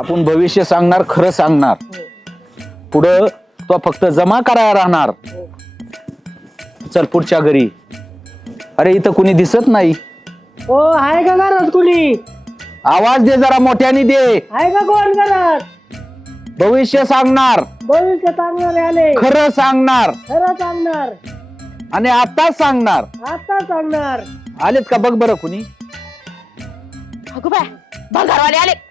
आपण भविष्य सांगणार, खरं सांगणार. पुढं तो फक्त जमा करायला राहणार. चल पुढच्या घरी. अरे इथं कुणी दिसत नाही. हो आहे का घरात कुणी? आवाज दे जरा मोठ्याने दे. आहे का कोण घरात? भविष्य सांगणार, भविष्य सांगणारे आले. खरं सांगणार खरं सांगणार. आणि आता सांगणार. आता सांगणार. आलेत का बघ बरं कुणी? अगो बाय भंगारवाले आले.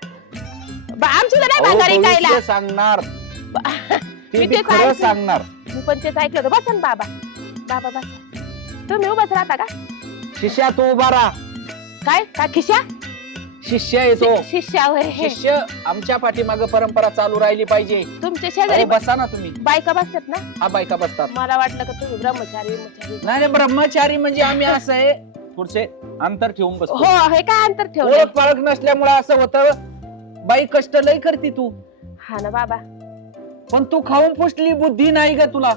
आमची नाही अहो, भंगारी भविष्य कायला. सांगणार, ते मी बी तेच खरं ऐकलं. सांगणार. मी पण तेच ऐकलं होतं. बसा ना बाबा. बाबा बसा. तुम्ही उभाच राहता का? शिष्या तू उभा राहा. काय काय खिशा? शिष्य येतो. शिष्या होय. शिष्य आमच्या पाठीमागे परंपरा चालू राहिली पाहिजे. तुमच्या शेजारी अहो, बसा ना तुम्ही. बायका बसतात ना? हा बायका बसतात. मला वाटलं का तुम्ही ब्रह्मचारी. नाही ब्रह्मचारी म्हणजे आम्ही असं आहे पुढचे अंतर ठेवून बसतो. हो हे काय अंतर ठेवलंय? ओळख पाळख नसल्यामुळे असं होतं. बाई कष्ट लय करती तू, हा ना बाबा. पण तू खाऊन पुसली बुद्धी नाही ग तुला.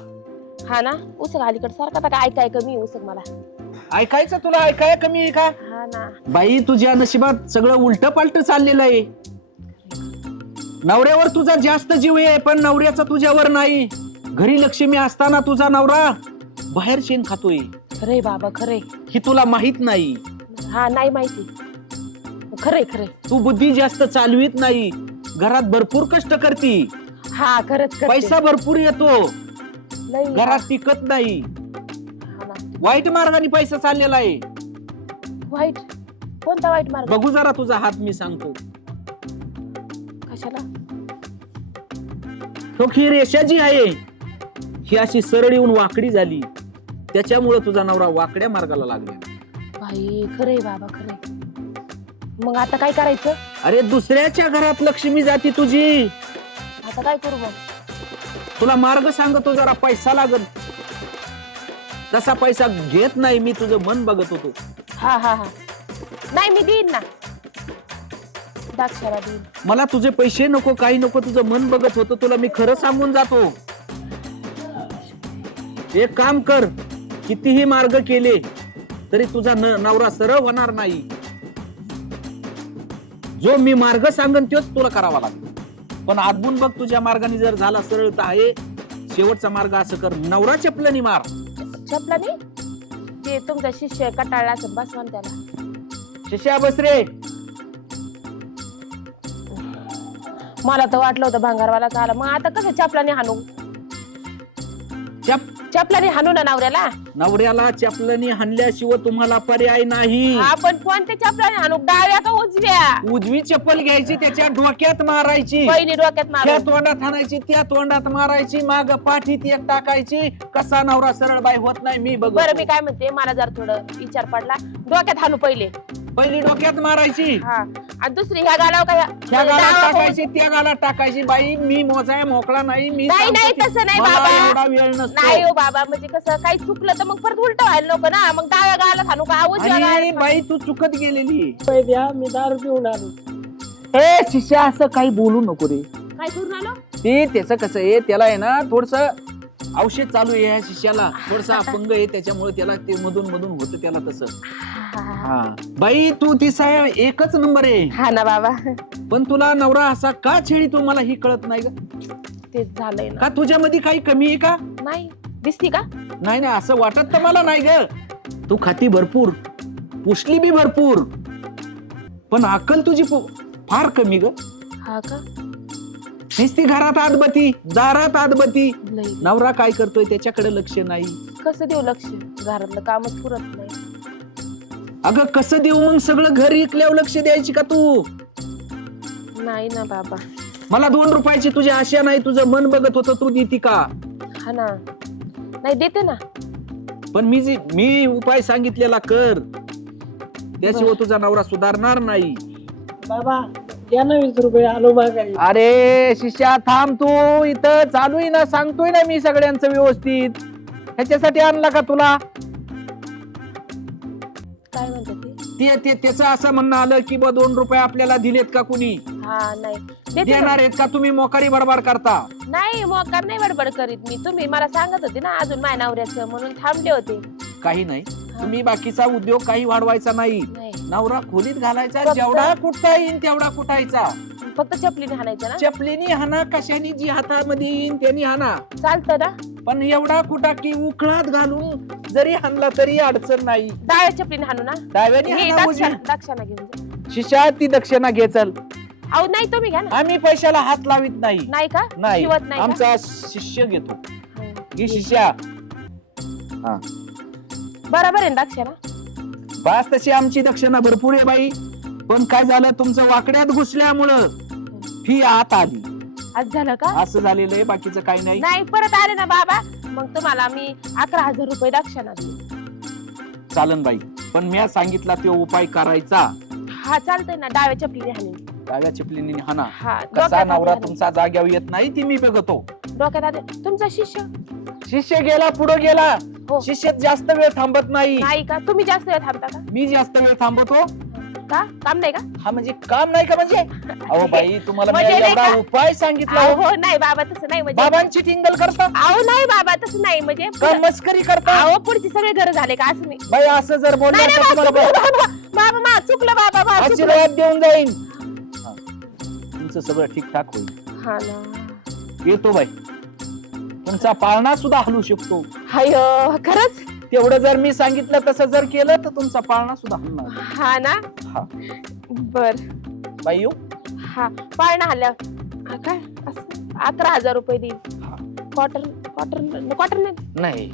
हा ना उसक अलीकडे सारखा का ऐकाय कमी उसक मला. ऐकायचं तुला ऐकाय कमी आहे का? हा ना. बाई तुझ्या नशिबात सगळं उलट पालट चाललेलं आहे. नवऱ्यावर तुझा जास्त जीव आहे पण नवऱ्याचा तुझ्यावर नाही. घरी लक्ष्मी असताना तुझा नवरा बाहेर शेण खातोय. खरे बाबा खरे. ही तुला माहित नाही. हा नाही माहिती. खरे खरे. तू बुद्धी जास्त चालवीत नाही. घरात भरपूर कष्ट करती. हा खरंच करते. पैसा भरपूर येतो, लई. घरात टिकत नाही. हा ना. वाईट मार्गाने पैसा चाललेला आहे. वाईट कोणता वाईट मार्ग? बघू जरा तुझा हात मी सांगतो. कशाला? तो ही रेषा जी आहे ही अशी सरळ येऊन वाकडी झाली. त्याच्यामुळे तुझा नवरा वाकड्या मार्गाला लागला. बाई खरे बाबा खरे. मग आता काय करायचं? अरे दुसऱ्याच्या घरात लक्ष्मी जाती तुझी. आता काय करू मग? तुला मार्ग सांगतो जरा. पैसा लागत तसा पैसा घेत नाही मी. तुझं मन बघत होतो. हा हा हा नाही मी देईन ना. दाक्षाला देईन. मला तुझे पैसे नको काही नको. तुझं मन बघत होतो. तुला मी खरं सांगून जातो. एक काम कर, कितीही मार्ग केले तरी तुझा नवरा सरळ होणार नाही. जो मी मार्ग सांगन तोच तुला करावा लागतो. पण आदबून बघ तुझ्या मार्गाने जर झाला सरळ तर आहे. शेवटचा मार्ग असं कर, नवरा चपलनी मार. चपलानी? ते तुमचा शिष्य कटाळला असं बसवान त्याला. शिष्या बस रे. मला तर वाटलं होतं भांगारवालाच आला. मग आता कसं चपलाने हाणू? चपलाने हाणू ना नवऱ्याला. नवऱ्याला चपलनी हाणल्याशिवाय तुम्हाला पर्याय नाही. हा पण कोणत्या चपलाने हाणू? डाव्या का उजव्या? उजवी चप्पल घ्यायची, त्याच्या डोक्यात मारायची. पहिली डोक्यात त्या मारू. तोंडात हाणायची, त्या तोंडात मारायची, माग पाठीत एक टाकायची. कसा नवरा सरळ बाई होत नाही मी बघ. बरं मी काय म्हणते, मला जर थोडं विचार पडला. डोक्यात हाणू पहिले. पहिली डोक्यात मारायची, हा आणि दुसरी ह्या गालाव का त्या गालात टाकायची, त्या गालात टाकायची. बाई मी मोजाय मोकळा नाही. मी नाही नाही तसं नाही मला बाबा. एवढा वेळ नसतो. नाही हो बाबा, म्हणजे कसं काही चुकलं तर मग परत उलट व्हायला नको ना. मग डाव्या गाला हाणू का उजव्या आणि गालात? बाई तू चुकत गेलेली. पैसे द्या, मी दारू पिऊन आलो. ए शिष्या असं काही बोलू नको रे. काय करून आलो? ते त्याचं कसं आहे, त्याला आहे ना थोडस औषध चालू आहे. शिष्याला थोडस अपंग आहे, त्याच्यामुळे त्याला ते मधून मधून होतं त्याला तसं. हा बाई तू तिसा एकच नंबर आहे. हा ना बाबा. पण तुला नवरा असा का छेडी तू मला ही कळत नाही ग. तेच झालंय ना. का तुझ्यामध्ये काही कमी आहे का? नाही दिसती का? नाही नाही असं वाटत तर मला नाही ग. तू खाती भरपूर, पुसली बी भरपूर, पण अक्कल तुझी फार कमी ग. हा का? नुसती घरात आदबती, दारात आदबती. लई. नवरा काय करतोय त्याच्याकडे लक्ष नाही. कसं देऊ लक्ष? घरातलं कामच पुरत नाही. अगं कसं देऊ मग? सगळं घर इकल्यावर लक्ष द्यायची का तू? नाही ना बाबा. मला 2 रुपयाची तुझी आशा नाही. तुझं मन बघत होतं, तू देती का? हा ना. नाही देते ना. पण मी उपाय सांगितलेला कर, त्याशिवाय तुझा नवरा सुधारणार नाही. बाबा द्या ना 20 रुपये, आलो माघारी. अरे शिष्या थांब तू. इथं चालू आहे ना, सांगतोय ना मी सगळ्यांचं व्यवस्थित. ह्याच्यासाठी आणला का तुला? काय म्हणते ते? त्याचं असं म्हणणं आलं की 2 रुपये आपल्याला दिलेत का कुणी? हा नाही देते देणार ना. आहेत का? तुम्ही मोकारी बडबड करता. नाही मोकार नाही बडबड करीत मी. तुम्ही मला सांगत होते ना अजून माझ्या नवऱ्याचं, म्हणून थांबले होते. काही नाही. तुम्ही बाकीचा उद्योग काही वाढवायचा नाही. नाही नवरा खोलीत घालायचा, फक्त- जेवढा कुठता येईल तेवढा कुठायचा. फक्त चपलीने हाणायचं ना? चपलीनी हाना, कशाने जी हातामध्ये येईन त्यांनी हाना, चालतं ना? पण एवढा कुठा की उकळात घालून जरी हाणला तरी अडचण नाही. डाव्या चपलीने हाणू ना? डाव्याने हे हाना, उजवी. दक्षिणा घेऊन जा. शिष्या ती दक्षिणा घे चल. अहो नाही तुम्ही घ्या ना. आम्ही पैशाला हात लावित नाही. नाही का? नाही, शिवत नाही का? आमचा शिष्य घेतो. हो. ही शिष्या बरोबर आहे ना दक्षिणा? बास तशी आमची दक्षिणा भरपूर आहे बाई, पण काय झालं तुमचं वाकड्यात घुसल्यामुळं फी आत आली. आज झालं का? असं झालेलं आहे, बाकीचं काही नाही. नाही परत आले ना बाबा, मग तुम्हाला मी 11,000 रुपये दक्षिणा दिली. चालन बाई, पण मी सांगितला तो उपाय करायचा. हा चालतंय ना, डाव्या चपलीने हाणेल. डाव्या चिपलीने हाना. हा कसा डोक्यात नवरा हात तुमचा जाग्यावर येत नाही ती मी बघतो. डोक्यात हात. तुमचा शिष्य शिष्य गेला पुढे गेला, हो. शिष्य जास्त वेळ थांबत नाही. नाही का? तुम्ही जास्त वेळ थांबता का? मी जास्त वेळ थांबतो. का काम नाही का? हा म्हणजे काम नाही का म्हणजे? अहो बाई तुम्हाला मी म्हणजे नाही एवढा का? उपाय सांगितला. अहो नाही बाबा तसं नाही म्हणजे. बाबांची टिंगल करता अहो नाही बाबा तसं नाही म्हणजे. का मस्करी करता? अहो पुढचे सगळे घर झाले का असं मी. बाई असं जर बोलला नाही, तर नाही, तुम्हाला बाबा, बाबा मा चुकलं बाबा मा चुकलं. आशीर्वाद देऊन जाईन. हा. तुमचं सगळं ठीकठाक होईल. हा ना. येतो बाई, तुमचा पाळणा सुद्धा हलू शकतो. हाय खरंच? तेवढं जर मी सांगितलं तसं जर केलं तर तुमचा पाळणा सुद्धा हलणार. हा ना. हा. बर. बाई येऊ. हा पाळणा हल्ल्या काय असं 11,000 रुपये देईल. हा. क्वार्टर क्वार्टर क्वार्टर नाही.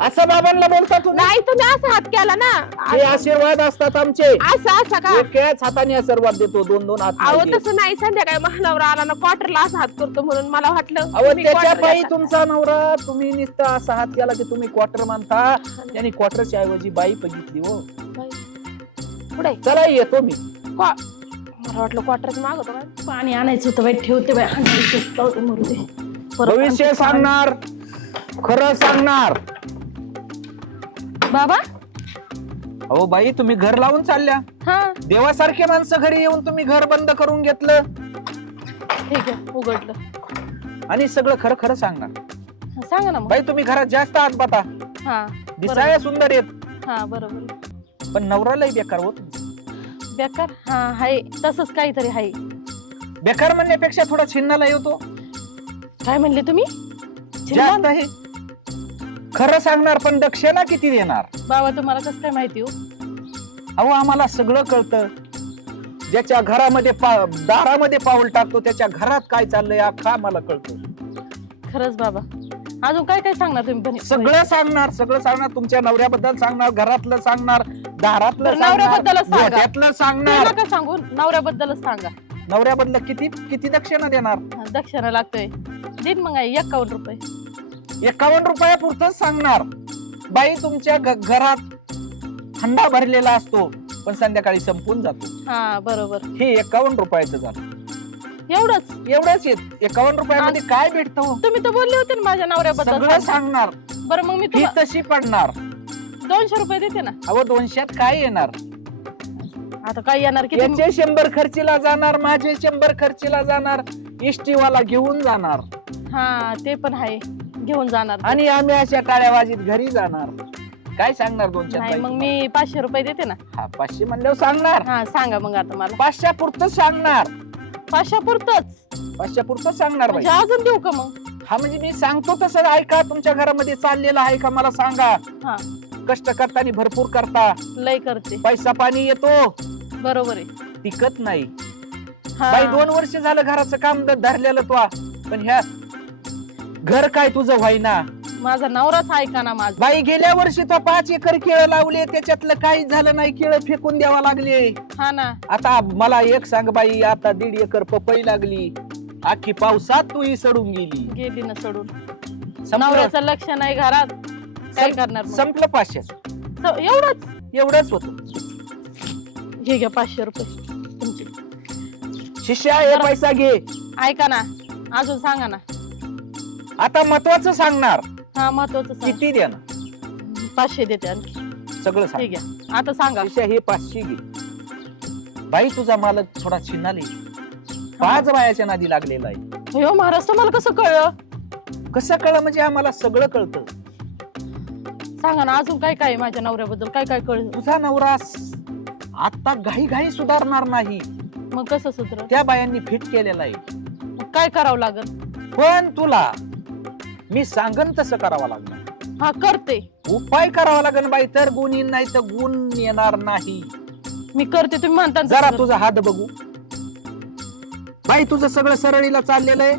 असं बाबांना बोलता तुम्ही? नाही तुम्ही असं हात केला ना. हे आशीर्वाद असतात आमचे. असं का? एकाच हाताने आशीर्वाद देतो, दोन दोन हात अहो नाही देत. तसं नाही, संध्याकाळी महानवरा आला ना क्वार्टरला असा हात करतो म्हणून मला वाटलं अहो तुम्ही त्याच्या quarter पायी घेता. तुमचा नवरा तुम्ही नुसता असा हात केला की तुम्ही क्वार्टर मानता. त्यांनी क्वार्टरच्या ऐवजी बाई बघितली हो. पुढे चला येतो मी. मला वाटलं क्वार्टरच मागवतो काय. पाणी आणायचं होतं बाई, ठेवते बाई. आणायचं होतं, मरू दे. परत भविष्य आमचं सांगणार, खरं सांगणार. बाबा अहो बाई तुम्ही घर लावून चालल्या. हा देवासारखे माणसं घरी येऊन तुम्ही घर बंद करून घेतलं ठीक आहे, उघडलं. आणि सगळं खरं खरं सांगणार. सांगा ना मग. बाई तुम्ही घरात जास्त आत बता. हा दिसाया सुंदर येत, हा बरोबर. पण नवरालाही बेकार होत. बेकार हा हाय, तसंच काहीतरी हाय. बेकार म्हणण्यापेक्षा थोडा छिन्नाला येतो. काय म्हणले तुम्ही? जास्त आहे. खरं सांगणार, पण दक्षिणा किती देणार? बाबा तुम्हाला कसं काय माहिती हो? अहो आम्हाला सगळं कळतं. ज्याच्या घरामध्ये दारामध्ये पाऊल टाकतो त्याच्या घरात काय चाललंय अख्खा आम्हाला कळतं. खरंच बाबा. अजून काय काय सांगणार तुम्ही पण? सगळं सांगणार, सगळं सांगणार. तुमच्या नवऱ्याबद्दल सांगणार, घरातलं सांगणार, दारातलं बरं, नवऱ्याबद्दलच सांगा. गोठ्यातलं ते सांगणार. नका सांगू, नवऱ्याबद्दलच सांगा. नवऱ्याबद्दल किती किती दक्षिणा देणार? हा, दक्षिणा लागतोय. दिन मग 51 रुपये. 51 रुपयापुरतच सांगणार. बाई तुमच्या घरात थंडा भरलेला असतो पण संध्याकाळी संपून जातो. हा बरोबर. हे 51 रुपयाचं झालं. एवढंच येत. 51 रुपयामध्ये काय भेटतं? तुम्ही तर बोलले होते ना माझ्या नवऱ्याबद्दल सगळं सांगणार. बरं मग मी ही तुम्हाला तशी पडणार. 200 रुपये देते ना. अहो 200त काय येणार? आता काय येणार किती? याचे 100 खर्चीला जाणार, माझे 100 खर्चीला जाणार, इष्टी वाला घेऊन जाणार हा ते पण आहे, घेऊन जाणार. आणि आम्ही अशा टाळ्या वाजीत घरी जाणार. काय सांगणार? 200 नाही मग मी 500 रुपये देते ना. हा 500 म्हणल्यावर सांगणार. हा सांगा मग आता मला. 500 पुरतं सांगणार. 500 पुरतच 500 पुरतं सांगणार बाई. म्हणजे अजून देऊ का मग? हा म्हणजे मी सांगतो तसं ऐका. तुमच्या घरामध्ये चाललेलं आहे का मला सांगा. हा कष्ट करताना भरपूर करता, लय करते. पैसा पाणी येतो, बरोबर आहे. टिकत नाही. हा. बाई 2 वर्ष झालं घराचं काम धरलेलं तो, पण ह्या घर काय तुझं व्हायना. माझा नवराच ऐका ना माझा. बाई गेल्या वर्षी तो 5 एकर केळं लावले, त्याच्यातलं काहीच झालं नाही, केळं फेकून द्यावा लागले. हा ना. आता मला एक सांग बाई, आता 1.5 एकर पपई लागली, आखी पावसात तू ही सडून गेली ना सोडून. संपलं. नवऱ्याचं लक्ष नाही घरात, काय करणार मग? संपलं 500. एवढंच होत. घे घ्या 500 रुपये तुमचे. शिष्या हे पैसा घे. ऐका ना, अजून सांगा ना. आता महत्वाचं सांगणार. हा महत्वाचं सांगा. किती देणार? 500 देते आणखी. सगळं सांग. ठीक आहे आता सांगा. शिष्या हे 500 घे. बाई तुझा मालक थोडा छिनाले, 5 बायाच्या नादी लागलेला आहे. हो महाराज तुम्हाला कसं कळलं? कसं कळलं म्हणजे आम्हाला सगळं कळतं. सांगा ना अजून काय काय माझ्या नवऱ्याबद्दल काय काय कळलं? तुझा नवरा आता घाई घाई सुधारणार नाही. मग कसं सुधर? त्या बायांनी फिट केलेला आहे. काय करावं लागल? पण तुला मी सांगन तसं करावं लागणार. हा करते, उपाय करावा लागेल बाई, तर गुण येईल नाही तर गुण येणार नाही. मी करते, तुम्ही म्हणता तसं जरा करते. तुझा हात बघू बाई, तुझं सगळं सरळीला चाललेलं आहे,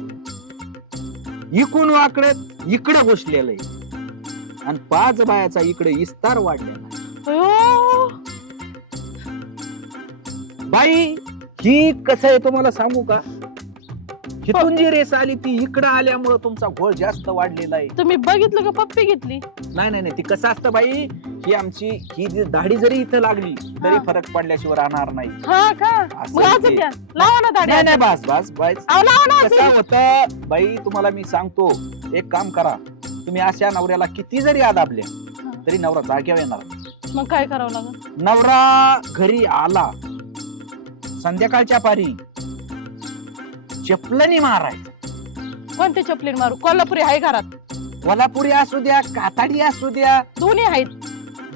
इकडून वाकडे इकडे घुसलेलं आहे आणि 5 बायाचा इकडे इस्तार वाढलेला आहे. अयो, बाई ही कसं आहे तुम्हाला सांगू का, हिथून जी रेस आली ती इकडे आल्यामुळे तुमचा घोळ जास्त वाढलेला आहे. तुम्ही बघितलं का पप्पी घेतली? नाही नाही नाही, ती कसं असतं बाई, ही आमची ही जी दाढी जरी इथं लागली तरी हा. फरक पडल्याशिवाय राहणार नाही. हा का? असं मग अजून ते. द्या, लावा ना दाढी. नाही नाही, बस बस बस. अहो, लावा ना कसं अजून. होतं बाई, तुम्हाला मी सांगतो, एक काम करा, तुम्ही अशा नवऱ्याला किती जरी आदाबल्या तरी नवरा जाग्यावर येणार नाही. मग काय करावं लागल? नवरा घरी आला संध्याकाळच्या पारी चपलनी मारायचं. कोणते चपलीन मारू? कोल्हापुरी आहे घरात, कोल्हापुरी असू द्या, काताडी असू द्या, दोन्ही आहेत.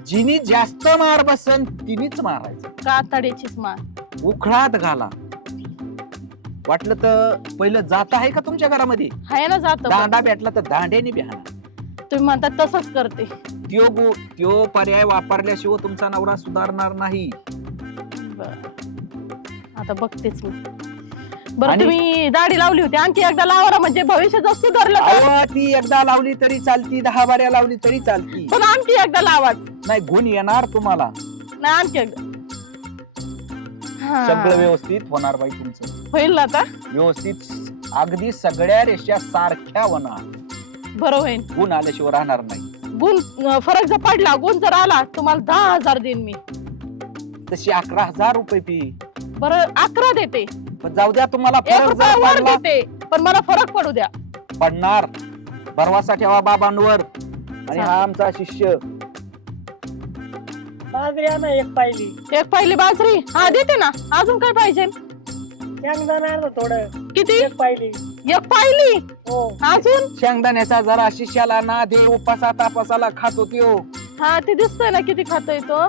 जिनी जास्त मार बसन तिनीच मारायचं. कातड्याचीच मार. उखळात घाला. वाटलं तर पहिलं जात आहे का तुमच्या घरामध्ये? आहे ना जात. दांडा भेटला तर दांड्याने बिहाना. तुम्ही म्हणता तसंच करते. त्यो पर्याय वापरल्याशिवाय तुमचा नवरा सुधारणार नाही. बरं. आता बघतेच मी. बरं, आणि- तुम्ही दाढी लावली होती, आणखी एकदा लावा म्हणजे भविष्य जर सुधारलं तर. अहो, ती एकदा लावली तरी चालती, 10 बाऱ्या लावली तरी चालती. पण आणखी एकदा लावाच. नाही, गुण येणार तुम्हाला. नाही, आणखी एकदा. हा. सगळं व्यवस्थित होणार बाई तुमचं. होईल ना आता? व्यवस्थित अगदी सगळ्या रेषा सारख्या होणार. बरं होईल. गुण आल्याशिवाय राहणार नाही. गुण फरक जर पडला, गुण जर आला, तुम्हाला 10,000 देईन मी. तशी 11,000 रुपये फी. बरं, 11 देते. पण जाऊ द्या, तुम्हाला 1 फरक रुपया जर वर पडला, देते, पण मला फरक पडू द्या. पडणार. भरवसा ठेवा बाबांवर. आणि हा आमचा शिष्य. बाजरी आणा एक पाहिली, एक पहिली बाजरी. हा, देते ना. अजून काय पाहिजे? शेंगदाणा आणा थोडं, किती? एक पाहिली. एक पाहिली. हो, अजून? शेंगदाण्याचा जरा शिष्याला ना दे, उपासा तापासाला खातो त्यो. हा, ते दिसतंय ना किती खातोय तो.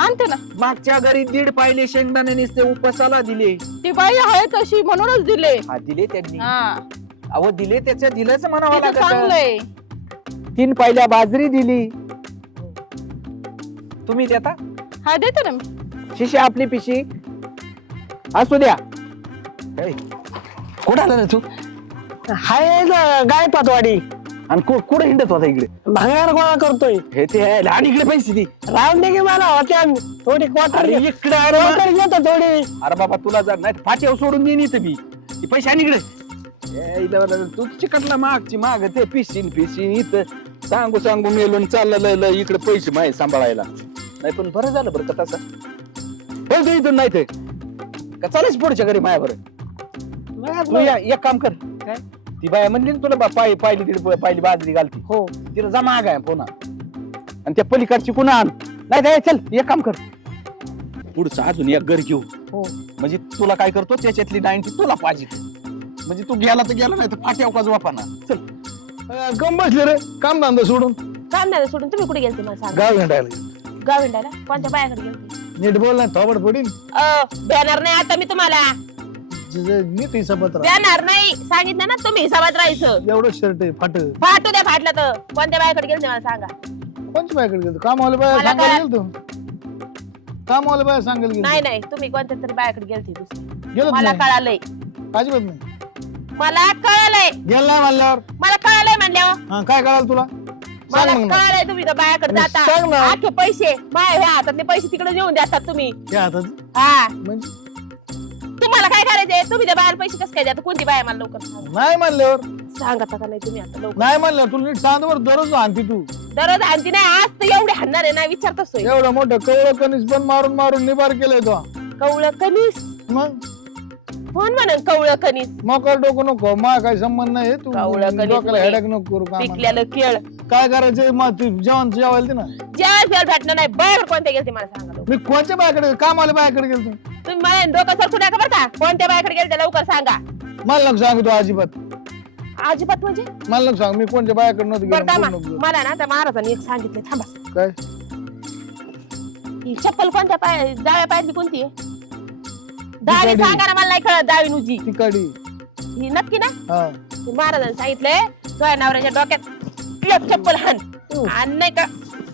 आणते ना. मागच्या घरी 1.5 पाहिले शेंगदाणे नुसते उपासाला दिले. ती बाई आहे तशी म्हणूनच दिले. हा, दिले त्यांनी. हा, अहो, दिले त्याच्या दिलंच म्हणावं तिथं लागत. चांगलंय. 3 पाहिल्या बाजरी दिली. तुम्ही देता? हा, देते ना मी. शिष्य आपली पिशी असू द्या. कुठं आला रे तू? हाय ना गाय पातवाडी, आणि कुठं हिंडत होता इकडे? भांगार गोळा करतोय. हे ते आहे, आणि इकडे पैसे दे. राहून दे की मला होत्या थोडी क्वार्टर अरे इकडे अरे घेतो थोडी. अरे बाबा, तुला जर नाही फाट्यावर सोडून देईन इथं मी. ते पैसे आणि इकडे. तू चिकटला मागची माग ते पिशीन इथं सांगू मेलून चाललं इकडे पैसे माहे सांभाळायला. नाही, पण बरं झालं बरं का तसं. हो दे इथून, नाही ते का चालेल पुढच्या घरी माया. बरं तू एक काम कर. काय? ती बाया म्हणली ना तुला पाहिली बाजरी घालती. हो, तिला जमा आहे पुन्हा. आणि त्या पलीकडची कुणा आण. नाही चल, एक काम कर, पुढचं अजून एक घर घेऊ. हो. म्हणजे तुला काय करतो, त्याच्यातली 90 तुला पाहिजे. म्हणजे तू गेला तर गेला, नाही तर फाट्या अवकाश वापाना. चल. कम बसले रे, काम धंदा सोडून. काम नाही सोडून तुम्ही कुठे गेलते मला सांगा. गाव भेटायला गाव हिंडायला? कोणत्या बायाकडे गेलते? नीट बोल नाही थोबड पडीन. देणार नाही आता मी तुम्हाला. नीट हिसाबात राहा. देणार नाही सांगितलं ना, तुम्ही हिसाबात राहायचं. एवढं शर्ट आहे फाट. फाटू द्या, फाटलं तर. कोणत्या बायाकडे गेलते मला सांगा. कोणच्या बायकडे गेलो? कामवाले बाया मला सांगायला काय- गेलतो. कामवाले बाया सांगायला नाही गेलो. नाही, तुम्ही कोणत्या तरी बायाकडे गेलते दुसरी. गेलोच मला नाही. कळालंय. अजिबात नाही. मला कळालंय. गेला नाही म्हणल्यावर मला कळालंय म्हणल्यावर. हा, काय कळाल तुला? मला सांग मग ना. कळालंय तुम्ही त्या बायाकडे सांग जाता. ना. आखे पैसे माझ्या हातातले पैसे तिकडे नेऊन देतात तुम्ही. त्या हातात हा, म्हणजे तुम्हाला काय करायचंय? तुम्ही त्या बायाला पैसे कसं काय द्या? कोणती बाया मला लवकर सांगा. नाही म्हणल्यावर सांगता का नाही तुम्ही आता लवकर? नाही म्हणल्यावर तुला नीट सांग बरं. दररोज आणती तू दररोज आणती नाही, आज तर एवढे हाणणार आहे ना, विचारतोय. एवढं मोठं कवळं कणीस पण मारून मारून निबार केलंय तो. कवळं कणीस मग कोण म्हणन? कवळं कणीस मोकर डोकं नको, मा काही संबंध नाही. तू कवळं कणीस डोक्याला नाही. हेडक नको करू. काम पिकल्यालं केळ. काय करायचंय मग तू जेवण जेवायला दे ना. जेवायला फेल भेटणार नाही. बाहेर कोणत्या गेलते मला सांगा लवकर. मी कोणत्या बायाकडे? कामाला बायाकडे गेलो तू. तुम्ही मला डोकं सरकू नका बरं का. कोणत्या बायाकडे गेलते लवकर सांगा. मला नको सांगू तू अजिबात. अजिबात म्हणजे? मला नको सांग. मी कोणत्या बायाकडे नव्हतं बरं का गेलो. मला ना त्या महाराजांनी एक सांगितलं. थांबा. काय? ही चप्पल कोणत्या पाय, डाव्या पायातली कोणती आहे? दहावी तिकडे. सांगा ना, मला नाही कळत दहावी नुजी तिकडे ही नक्की ना. हा महाराजांनी सांगितलंय तुझ्या नवऱ्याच्या डोक्यात एक चप्पल हाण आणि नाही का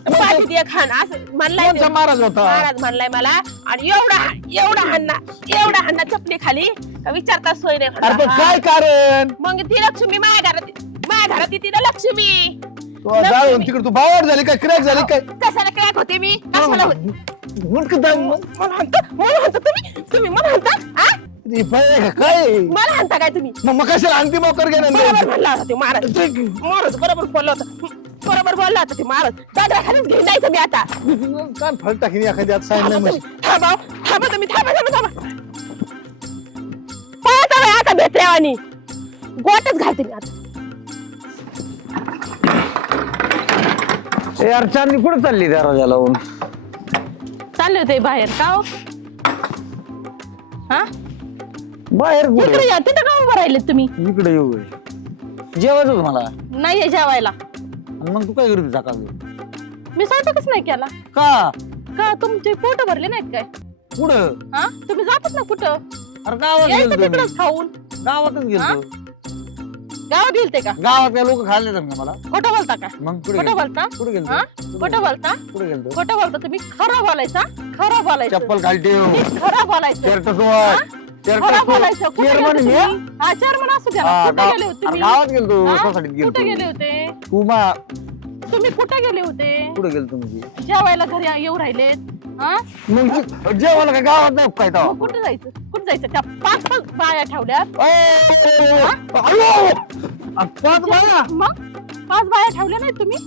पाठीत एक हाण असं म्हणलाय कोणचा तो. महाराज होता महाराज म्हणलाय मला आणि एवढा हाणना चपली खाली का विचारता सोय नाही अरे पण म्हणला. काय कारण मग ती लक्ष्मी माझ्या घरात येते ना लक्ष्मी. तू जाऊन तिकडे तू बावड झाली काय क्रॅक झाली काय कशाला क्रॅक होते मी कशाला होते? मला म्हणता तुम्ही मला म्हणता हा? काय मला म्हणता काय तुम्ही मग कशाला आणती मोकर बरोबर गेला म्हणला होता ते महाराज बरोबर बोलला होता ते महाराज दादरा खालीच घेऊन जायचं मी आता. कान फळ टाकीन एखादी आज साईन नाही थांबा तुम्ही थांबा पळत आलोय आता भेटल्यावानी गोटच घालते मी आता. यार चांदणी कुठे चालली दरवाजा लावून चालले होते बाहेर का हो? हा बाहेर इकडे कुठे या तिथं का उभं राहिले तुम्ही इकडे येऊ जेवायचं होतं मला नाहीये जेवायला. आणि मग तू काय करत सकाळ मी स्वयंपाकच नाही केला का का तुमचे पोट भरले नाहीत काय कुठं हा तुम्ही जातात ना कुठं अरे गावात यायचं गेलतो मी तिकडंच खाऊन. गावातच गेलतो गावात गेलते का गावात काय लोक खाल्ले का मला खोटं बोलता का मग कुठे खोटं गेलतो बोलता कुठे गेलतो हा खोटं बोलता कुठे गेलतो खोटं बोलता तुम्ही खरं बोलायचा खरं बोलायचं चप्पल खाली ठेव खरं बोलायचं शर्ट हा? सोड खरं बोलायचं कुठे गेले चेअरमन मी तुम्ही? हा चेअरमन असू द्या ना. कुठे गेले होते तुम्ही? गावात गेलतो हा? सोसायटीत कुठे गेले गेलतो होते तू मा तुम्ही कुठे गेले होते कुठे गेलतो म्हणजे जेवायला घरी येऊ राहिलेत हा मग जेवायला काय गावात नाही काय मग कुठे जायचं त्या पाच बाया ठेवल्यात पाच बाया मग पाच बाया ठेवल्या नाहीत तुम्ही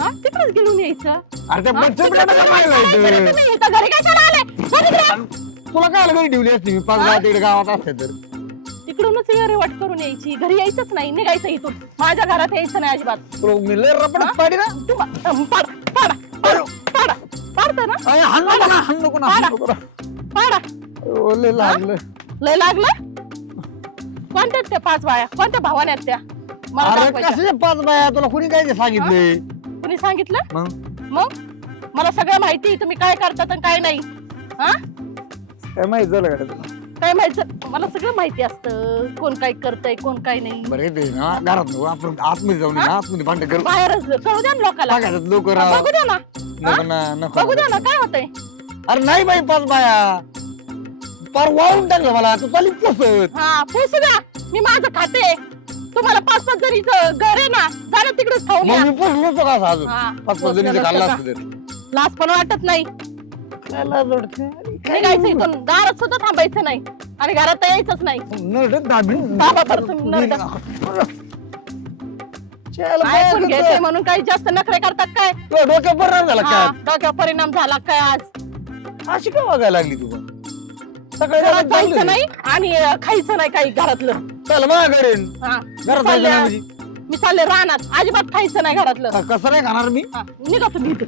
हा तिकडेच घेऊन यायचं अरे त्या हा? बच्चूला तिकडे काय काय माहिती? तुम्ही इथं घरी काय करायला आले? घरी घरी. तुला काय घरी ठेवली असती मी पाच बाया तिकडे गावात असते तर तिकडूनच वाट करून यायची घरी यायचंच नाही निघायचं इथून माझ्या घरात यायचं नाही अजिबात तुला मी लय रपडत पाडी ना पाडतो ना अरे हाण नको ना, हाण नको ना, हाण नको ना. पाडा ओ, लय लागलं लय लागलं कोणत्या त्या पाच बाया कोणत्या भावाने आहेत त्या मला अरे दाखवायच्या. कशाचे पाच बाया तुला कोणी काय ते सांगितले कुणी सांगितलं मग मग मला सगळं माहिती तुम्ही काय करतात आणि काय नाही हा काय माहित झालं का तुला काय माहिती मला सगळं माहिती असतं कोण काय करतय कोण काय नाही बरं येते ना घरात नको आपण आतमध्ये जाऊन ये ना आतमध्ये भांडण कर बाहेरच कळू द्या ना लोकाला लोक बघू द्या ना नको ना नको बघू द्या ना काय होतंय अरे नाही बाई पाच बाया पार वाळून टाकलं मला तू चालीत कसं हा पुसू द्या मी माझं खाते तुम्हाला पाच पाच जणीचं घर आहे ना झालं तिकडेच खाऊन मग या. मी पोचलो का असं अजून हा, पाच पाच जणीचं पोचलं खाल्लं नसतं असतं तर लाज पण वाटत नाही निघायचं इथून दारात सुद्धा थांबायचं नाही आणि घरात तर यायचंच नाही नरडत दाबीन. बाबा बरं तुम्ही नरडत. चल, ऐकून बघ घेते इथं. म्हणून काही जास्त नखरे करतात काय तुझ्या डोक्यात परिणाम झाला हा, काय डोक्यावर परिणाम झाला काय आज अशी काय वागायला लागली तू पण सकाळी घरात घरात जायचं चालली. नाही आणि खायचं नाही काही घरातलं चल मग घरीन हा, घरात चालले जायचं आज. नाही मी चालले रानात अजिबात खायचं नाही घरातलं म्हणजे. कसं नाही खाणार मी हा, निघा तुम्ही इथे.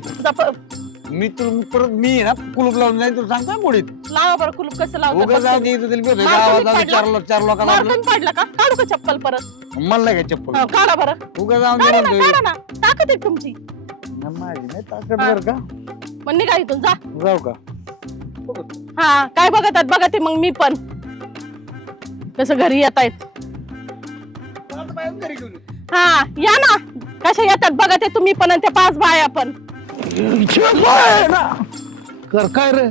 मी तुला परत मी आहे ना कुलूप लावून जाईन तुला सांगतोय मुडीत लावा बरं कुलूप कसं उगा जाऊ लावतात दे इथं तिला भेटू. मारतो गावात मी जाऊ पडला. चार लोकांना मारकून पडला का काढू का चप्पल परत मला नाही काय चप्पल हा, काढा बरं उगा जाऊन दे काढा ना म्हणतोय. काढा ना ताकद आहे तुमची माझी नाही ताकद हा. बरं का मग निघा इथून जा जाऊ का हा काय बघतात बघा ते मग मी पण कसं घरी येत आहेत हा या ना कशा येतात बघा ते तुम्ही पण आणि त्या पाच बाया पण कर काय रे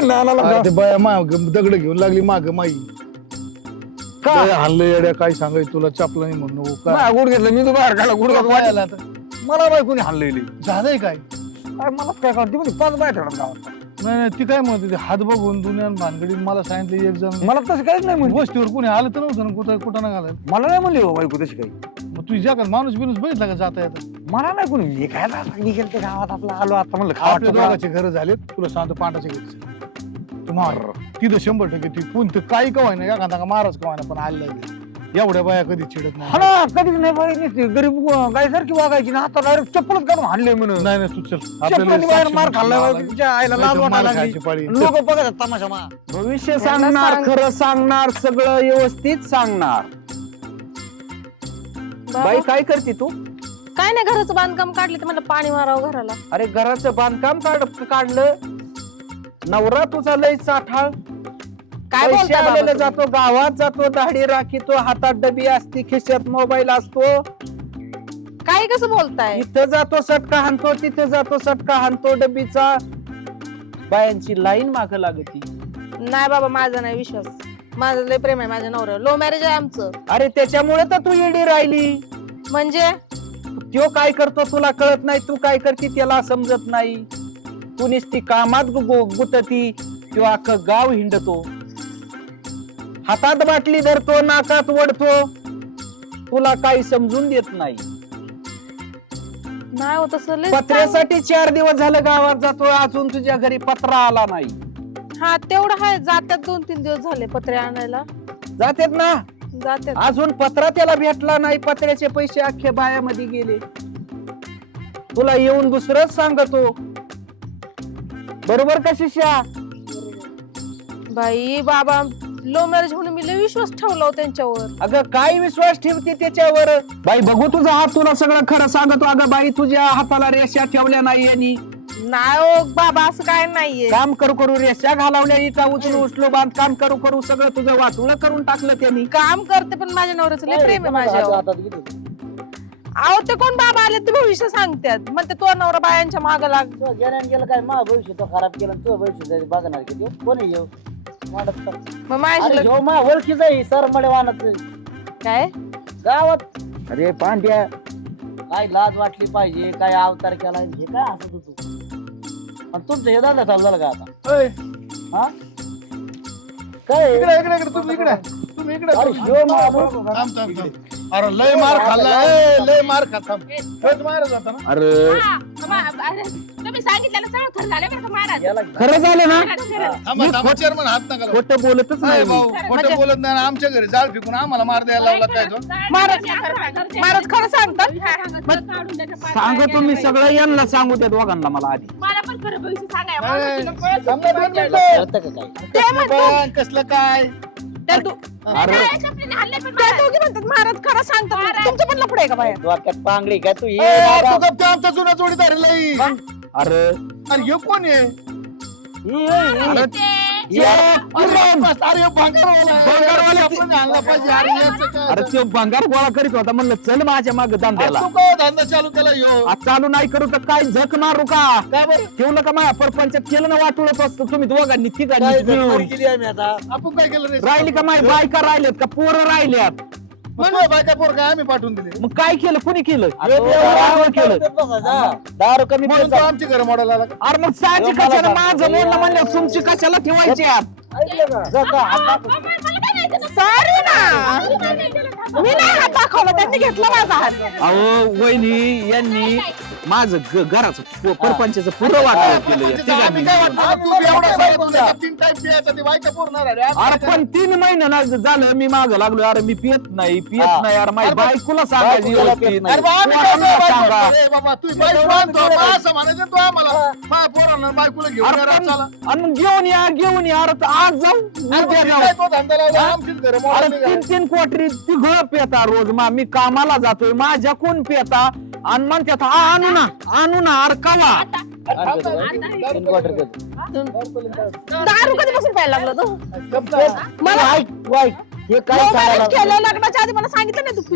नानाला अरे ते बाया माग दगड घेऊन लागली माग माई का? काय हाणलं येड्या काय सांगायचं तुला चापला नाही म्हणून नको काय गुड घेतलं मी तू बाहेर काढला गुड तुला काय आलं आता? मला बाई कोणी हाणलेली झालंय काय काय मला काय कळत म्हणजे पाच बाय ठेवणार गावात नाही नाही ती काय म्हणते ते हात बघून दुनियान भानगडीत मला सांगितलं एक जण मला तसं काहीच नाही म्हणजे वस्तीवर कोणी आलं तर नव्हतं ना कुठं कुठं ना घालायला मला नाही म्हणली हो बायको तशी काही मग तुझी जगात माणूस बिनूस बघितला का जाता येता मला नाही कोणी मी काय मी गेलते गावात आपला आलो आता म्हणलं आपल्या खावा दोघांचे घर झाले तुला सांगतो पांडाचे घरचे तुम्हाला तिथं 100% ती कोणतं काही कवाय नाही का महाराज कवाय ना पण आलेला एवढ्या बाया कधी चिडत हा नाही ना कधीच नाही बाई नसते गरीब गायसारखी वागायची ना आता डायरेक्ट चप्पलच काढून हाणले म्हणून नाही नाही तू चल चप्पलनी बाहेर मार खाल्ला तिच्या आईला लाज वाटायला खायची पाळी लागली लोक बघत तमाशा मा भविष्य सांगणार खरं सांगणार सगळं व्यवस्थित सांगणार. बाई काय करते तू काय नाही घराचं बांधकाम काढले तर मला पाणी मारावं घराला. अरे घराचं बांधकाम काढलं नवरा तुझा लय चाठाळ काय पैसे बोलताय बाबा आलेले तुम्ही? जातो, गावात जातो, दाढी राखीतो, हातात डबी असती, खिशात मोबाईल असतो, काय कसं बोलताय? इथं जातो सटका हाणतो, तिथे जातो सटका हाणतो डबीचा. बायांची लाईन माग लागती. नाही बाबा, माझा नाही विश्वास. माझं लय प्रेम आहे माझ्या नवऱ्यावर. लो मॅरेज आहे आमचं. अरे त्याच्यामुळे तर तू येडी राहिली. म्हणजे तो काय करतो तुला कळत नाही, तू काय करते त्याला समजत नाही. तू नुसती कामात गुतती, तो अख्खं गाव हिंडतो, हातात बाटली धरतो, नाकात वडतो, तुला काही समजून देत नाही. नाही होत असं लय पत्र्यासाठी 4 दिवस झालं गावात जातो, अजून तुझ्या घरी पत्रा आला नाही. हा तेवढं आहे. जात्यात 2-3 दिवस झाले पत्रे आणायला. जातेत ना, जात्यात. अजून पत्रा त्याला भेटला नाही. पत्र्याचे पैसे अख्खे बायामध्ये गेले. तुला येऊन दुसरंच सांगतो, बरोबर का शिष्या? बाई बाबा, लो मॅरेज म्हणून मी लय विश्वास ठेवला हो त्यांच्यावर. अगं काय विश्वास ठेवते त्याच्यावर? बाई बघू तुझा हात, तुला सगळं खरं सांगतो. अगं बाई, तुझ्या हाताला रेषा ठेवल्या नाही यांनी. नाही हो बाबा, असं काय नाहीये. काम करू करू रेषा घालवल्या, इटा उचलू बांधकाम करू करू सगळं तुझं वाटोळं करून टाकलं त्यांनी. काम करते पण माझ्या नवऱ्याचं लय प्रेम आहे माझ्यावर. अहो ते कोण बाबा आले ते भविष्य सांगतात. म्हणते तो नवरा बायांच्या माग लाग. गेलं काय मा भविष्य तो खराब केलं, तो भविष्य बघणार की कोणी येऊ मग माझ्या ओळखीच आहे सर मळे वाहनात काय गावात. अरे पांड्या, काय लाज वाटली पाहिजे, काय अवतार केला हे काय असत तू. आणि तुमचं हे दादा चालू झालं का आता? ओय, हा काय इकडे इकडे इकडे तुम्ही इकडे तुम्ही इकडे अरे ह्यो माणूस थांब थांब थांब. अरे लय मार खाल्ला, लय मार खा. थांब खरंच मार जाता ना. अरे तुम्ही सांगितलं सगळं खरं झालं बरं का महाराज? याला खरं झालं ना? थांबा थांबा चेअरमन, हात नका लावू. खोटं बोलतच नाही नाही भाऊ, मी. खोटं बोलत नाही ना. आमच्या घरी जाळ फेकून आम्हाला मार द्यायला लावला काय तो? महाराज खरं सांगतात. सांगतो मी सगळं, यांना सांगू त्या दोघांना मला आधी. मला पण खरं भविष्य सांगाय नाही, मला कळत थांबा, नाही. थांबा, थांबा. कळतं का काय? ते म्हणतात, पण कसलं काय? अरे काय शपथीने हल्ले पण ते दोघी म्हणतात महाराज खरं सांगतात. तुमचं पण लफडं आहे का बाहेर? डोक्यात पांगडी काय तू ए, हे तो गप्प, ते आमचा जुना जोडीदार आहे लई. अरे अरे हे कोण आहे? अरे ये, अरे भंगारवाला आहे. भंगारवाला ते- आपण आणला पाहिजे. अरे याचं काय? अरे तो भंगार गोळा करीत होता, म्हणलं चल माझ्या माग अरे धंद्याला. तू काय धंदा चालू केला ह्यो? आज चालू नाही करू तर काय झक मारू का? काय बरं? ठेवलं का माझ्या परपंचात केलं ना वाटोळत असतं तुम्ही दोघांनी काय तिघांनी जखमारी मिळून. केली आम्ही आता. आपण काय केलं रे? राहिली का माझ्या बायका राहिल्यात का पोरं राहिल्यात? मग तुझ्या बायका पोर काय आम्ही पाठवून दिले? मग काय केलं, कुणी केलं? आता तो दारू केलं. देत बसायचा. दारू कमी म्हणून तो आमच्या घरी मॉडेल आला का? अरे मग साहजिक मला कशाला सांग. माझं बोलणं म्हणलं तुमची कशाला ठेवायची आत? ऐकलं का? जा, जा, हात दाखव. सॉरी ना, मी नाही हात दाखवला, त्यांनी घेतला माझा हात. अहो वहिनी यांनी माझं घराचं परपंचाचं पुरं वाटलं केलं या म्हणजे आम्ही काय तिघांनी. वाटलं? तू बी एवढा सारा तुझ्या 3 टाइम पियाचा, ती बायका पोर नाही राहिली. अरे पण 3 महिने ना झालं मी माग लागलो. अरे मी पियत नाही हा. नाही. अरे माझी अरे पण- बायकोला सांगायची बायकोला व्यवस्थित. पियत नाही. अरे बा, आम्ही काय पोरांना बायको सांगा. रे बाबा, तू बायको आणतो, मग असं म्हणायचं तू आम्हाला. माझ्या पोरांना बायकोला घेऊन अरे ये रे, पण- चला. आणि मग घेऊन या अरे तर आज जाऊ अरे उद्या मग जाऊ. काय तो धंदा लावला? आमचीच घरं अरे मोडायची घरं. 3 क्वार्टरी तिघ पेता रोज. मी कामाला जातोय, माझ्या कोण पेता आणि म्हणतात आणू ना अरे कवा. तीन क्वार्टर केलं. दारू कधीपासून प्यायला लागलो तू? मला ऐक, तू ऐक. हे काय लव्ह सांगायला मॅरेज लागलं? केलं, लग्नाच्या आधी मला सांगितलं नाही तू पितो.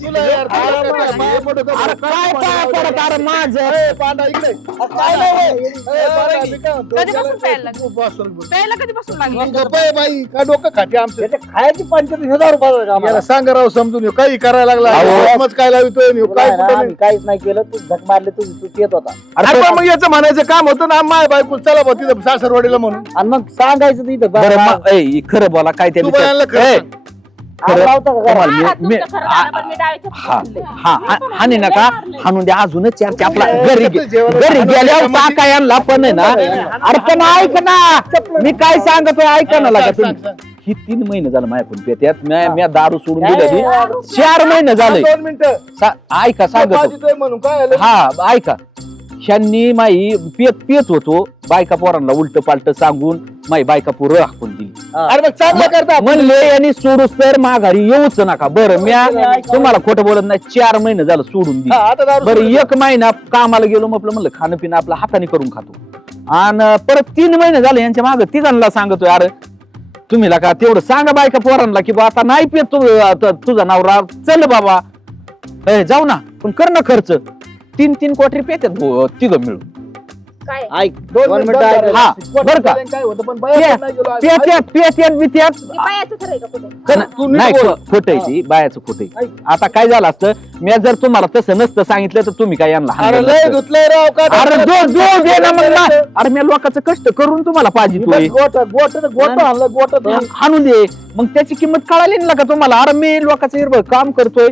तुला यार, तुला काय मागे मोठं करू. अरे काय पाय पडत अरे माझं. ए, पांडा इकडे. काय नाही होय. ए, पांडा, मी काय म्हणतो? कधीपासून प्यायला लागला? तू बस वर बोल. प्यायला कधीपासून लागलं? मग गप्प आहे बाई, काय डोकं खाते आमचं. त्याच्या खायची 75,000 रुपये का आम्हाला? याला सांगा राव समजून येऊ, काही करायला लागला. अहो. मग काय लावितोय आणि काय नाही ना, कुठं आम्ही नाही. काहीच नाही केलं. तू झक मारली, तू येत होता. अरे पण मग याचं म्हणायचं काम होतं ना, माय बायको चला बा तिथं सासरवाडीला म्हणून. आणि मग सांगायचं तिथं बरं बरं, ए, खरं बोला काय तू बायांना खरं ए, सांग. खरं- लावता का घरात? तुम्हाला महाराज, मी- तुमचं खरं झालं, पण मी डावीच्या हा पुढे हा हानी नका हाणून द्या अजूनच चार ते आपला घरी जेवायला घरी हाणून गेल्यावर द्या, टाका यांना पण आहे ना. अरे पण ऐक ना, मी काय सांगतोय ऐका ना लागा सांग, तुम्ही. ही 3 महिने झालं माझ्या पण पेट्यात मी दारू सोडून नाही, दिली नाही, 4 महिने झाले. 2 मिनिटं. ऐका सांगतो बाजूतोय म्हणून काय आलं? हा ऐका. ह्यांनी माई पियत होतो, बायका पोरांना उलट पालट सांगून माई बायका पोरं हाकून दिली. अरे मग चांगलं करता. म्हणले यांनी सोडूस तर माघारी येऊच नका. बरं मी तुम्हाला खोटं बोलत नाही, 4 महिने झालं सोडून हा, दिली. आता दारू बरं सोडून. 1 महिना कामाला गेलो, म्हणलं खाणं पिणं आपलं हाताने करून खातो. आणि परत 3 महिने झाले यांच्या मागं तिघांना सांगतोय अरे तुम्ही का तेवढं सांगा बायका पोरांना की बा आता नाही पेत तुझा नवरा चल बाबा जाऊ ना पण कर ना खर्च 3-3 क्वार्टर पेतात तिघं मिळून काय ऐक 2 मिनिटं ऐक. हा बरं का काय होतं पण बाया नाही गेलो आज. पेत्यात बित्यात ते बायाचं खरंय का कुठे तू नीट नाही बोल. खोट आहे ती बायाचं खोट आहे आता काय झालं असतं मी जर तुम्हाला तसं नसतं सांगितलं तर तुम्ही काय यांना अरे हाणलं लय नसतं. धुतलंय राव का अरे दो दे ना मग ना. अरे मी लोकांचं कष्ट करून तुम्हाला पाहिजे गोट आणलं गोट हाणून दे मग त्याची किंमत कळाली ना का तुम्हाला अरे मी लोकांचं हिरबळ काम करतोय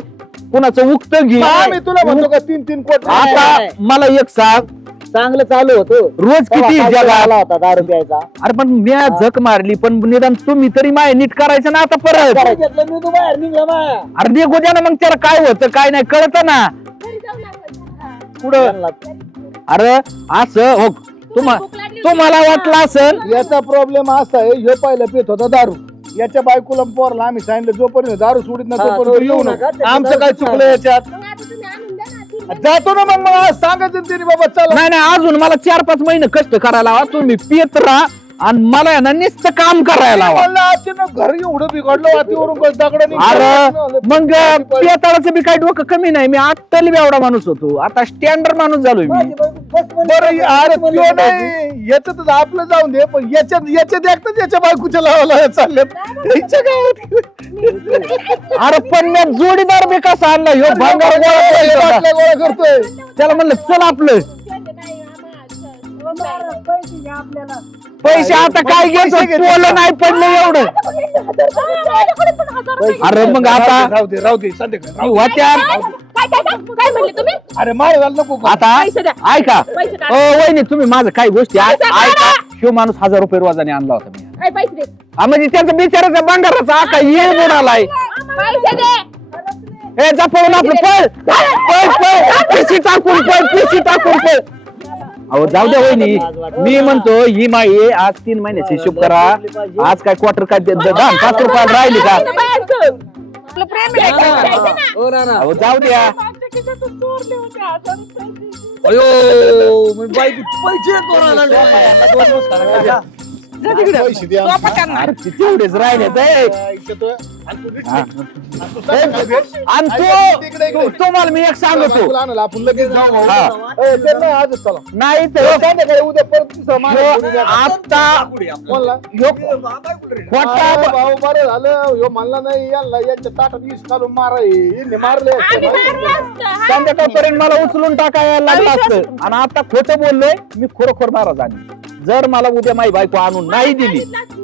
कुणाचं उक्त घे मी तुला म्हणतो का 3-3 कोट आता मला एक सांग चांगलं चालू होतं रोज किती तेव्हा जगात आला होता दारू प्यायचा अरे पण मी झक मारली पण निदान तुम्ही तरी माय नीट करायचं ना आता परत घेतलं मी तू बाहेर निघला माया अरे निघू द्या ना मग त्याला काय होतं काय नाही कळत ना घरी जाऊ नका पुढं अरे असं हो तुम्हाला वाटलं असेल याचा प्रॉब्लेम असा आहे ह्यो पहिला पित होता दारू याच्या बायकोला पोरला आम्ही सांगितलं जोपर्यंत दारू सोडित ना हा, तोपर्यंत तो येऊ येऊ नका नका, त्याची आमचं दारू काय पिणार. चुकलं याच्यात मग आता तुम्ही आणून द्या ना 3 जातो ना मग आज सांगायचं ना तिने बाबा चला नाही नाही अजून मला 4-5 महिने कष्ट करायला हवा तुम्ही पित राहा आणि मला आहे ना नुसतं काम करायला हवा म्हणलं अचानक घर एवढं बिघडलं वातीवरून दगड अरे मग पियाताळाचं बी काही डोकं कमी नाही मी अट्टल एवढा माणूस होतो आता स्टँडर्ड माणूस झालोय मी बरं अरे त्यो नाही याच्यातच आपलं जाऊन दे पण याच्यात एकटाच याच्या बायकोच्या लावायला चाललेत याच्या गावात अरे पण मी जोडीदार बी कसा आणला ह्यो भंगार गोळा करायचा होता. बाटल्या गोळा करतोय त्याला म्हणलं चल आपलं पैसे आता काय घ्यायचं टोलं नाही पडलं एवढं अरे मग आता राहू दे संध्याकाळी होत्या काय म्हणले तुम्ही अरे मार झालं नको का? आता पैसे द्या. ऐका पैसे ओ वहिनी तुम्ही माझं काही गोष्टी पैसे काढा. ऐका ह्यो माणूस 1000 रुपये रोजाने आणला होता मी काय पैसे दे म्हणजे त्यांचा बिचाराचा भंगाराचा आका ये बुडालाय पैसे दे ए जा पळून आपलं पळ पिशी टाकून पळ अहो जाऊ द्या वहिनी मी म्हणतो ही माई आज 3 महिन्याची हिशोब करा आज काय क्वार्टर काय 10-5 रुपयाला राहिली का आपलं प्रेम आहे का? हो ना अहो जाऊ द्या अयो मी बाईक पैसे कोणाला नाही. जा तिकडं. पैसे द्या. सोपा करणार. अरे ते तेवढेच राहिले ते ऐकतोय. आणि तू नीट हा. आणि तू सांग दे. आणि इकडे, इकडे. तुम्हाला मी एक सांगतो बायकोला आणायला आपण लगेच जाऊ भाऊ. हा. ए, चल ना आजच चला नाही तर संध्याकाळी उद्या परत दुसरा माणूस घेऊन या. आता कोणला? खोटा अरे भाऊ बरं झालं ह्यो म्हणला नाही यांना यांच्या ताटात वीस घालून मारले मारले असते. संध्याकाळपर्यंत मला उचलून टाकायला लागलं असतं आणि आता खोटं बोललोय मी खरोखर नाराज आहे जर मला उद्या माझी बायको आणून नाही दिली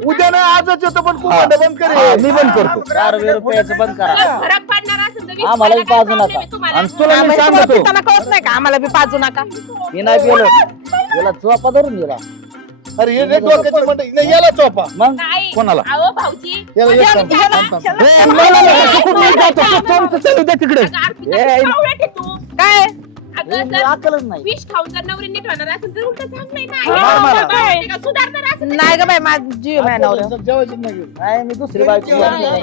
उद्या नाही आजच येतो पण हा. कुमांड बंद हा, करे मी बंद करतो दारू बिरू प्यायचं बंद करा फरक पडणार असेल तर वीस आम्हाला बी रुपयाला पाजू काय नका. problem आहे तुम्हाला? आणि तुला मी आम्हाला तुम्हाला सांगतो पिताना कळत नाही का आम्हाला बी पाजू नका मी नाही पिलो याला चोपा धरून गेला अरे हे रे डोक्याची मंडई नाही याला चोपा मग नाही. कोणाला? अहो भाऊजी याला एक सांग. ए, मला नका चुकून मी जातो. तू तुमचं चालू द्या तिकडे अगं, अर्पिता, ए, खावळट आहे तू. काय अगं, जर अक्कलच नाही विष खाऊन जर नवरी नीट होणार असेल तर उलट चांगलं आहे हा, ना. मला. काय? सुधारणार असेल तर नाही ग बाई माझी जीव आहे नवरा जेवायचं नाही घेऊन. नाही मी दुसरी बायको नाही. नाही.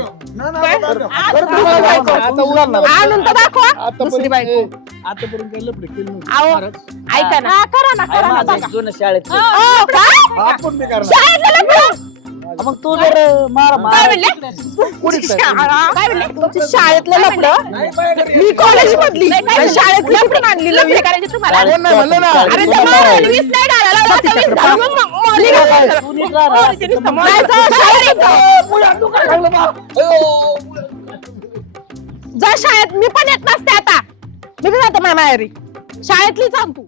आता उरणार. आणून तर दाखवा आता दुसरी पर्यंत बायको आतापर्यंत काही लफडे केले नव्हते. अहो महाराज, ऐका ना करा ना आहे करा ना माझं बघा. एक जुनं शाळेत हो, काय? आपण बी करणार. शाळेतलं लफडं? मग तू जर मार काय म्हणले? तुमची शाळा- तुमची शाळेतलं लफडं मी कॉलेज मधली आणि शाळेत लफडं आणली लफडे करायचे तुम्हाला कोण नाही म्हणलं ना? अरे त्या मारायला वीस नाही घालायला लावला, आता वीस घालून मग मोली घालायला. तू नीट राहा. मोलीचे नुसतं मोलायचं, शाळेत जा शाळेत मी पण येत नसते आता मी पण जाते माझ्या माहेरी शाळेतलीच आण तू